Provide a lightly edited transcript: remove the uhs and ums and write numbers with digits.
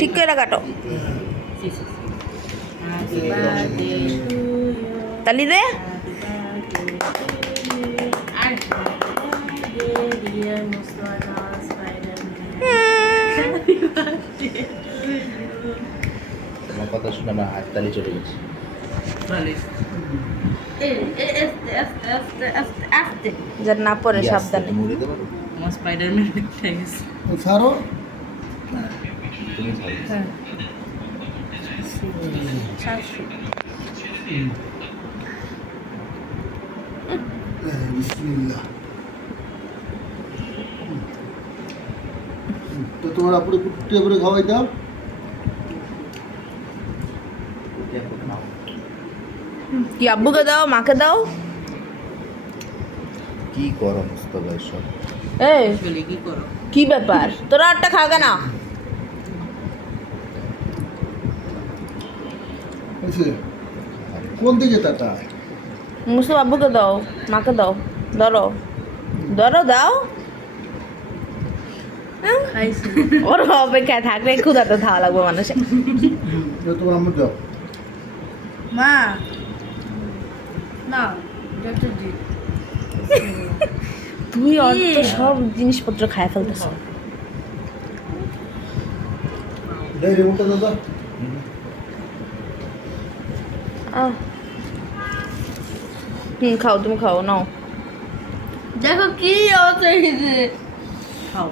ঠিক করে কাটো তালি দে তোমার কথা শুনে আমার হাততালি চলে গেছে। যেন না পড়ে সাবধানে মুড়ে দেবো আমার স্পাইডারম্যান দেখতে গেছে ছাড়ো তুমি খাও। বিসমিল্লাহ। তো তোমার আপুরে কুট্টি করে খাওয়াই দাও। কি আব্বুকে দাও মাকে দাও কি করো মুস্তফা সব? এই বলে কি করো কি ব্যাপার তোরা আটটা খাওয়া না কোন দিকে তাটা? মুসু আব্বুকে দাও মাকে দাও ধরো ধরো দাও খাইছি ওর অপেক্ষায় থাকবে ক্ষুধাতে খাওয়া লাগবে মানুষের তোমার আম্মু দাও। মা না ডক্টর জি তুই অর্থ সব জিনিসপত্র খায় ফেলতেছ দেয় রিমোটটা দাদা। খাও তুমি খাও নাও দেখো কি অবস্থা হয়েছে খাও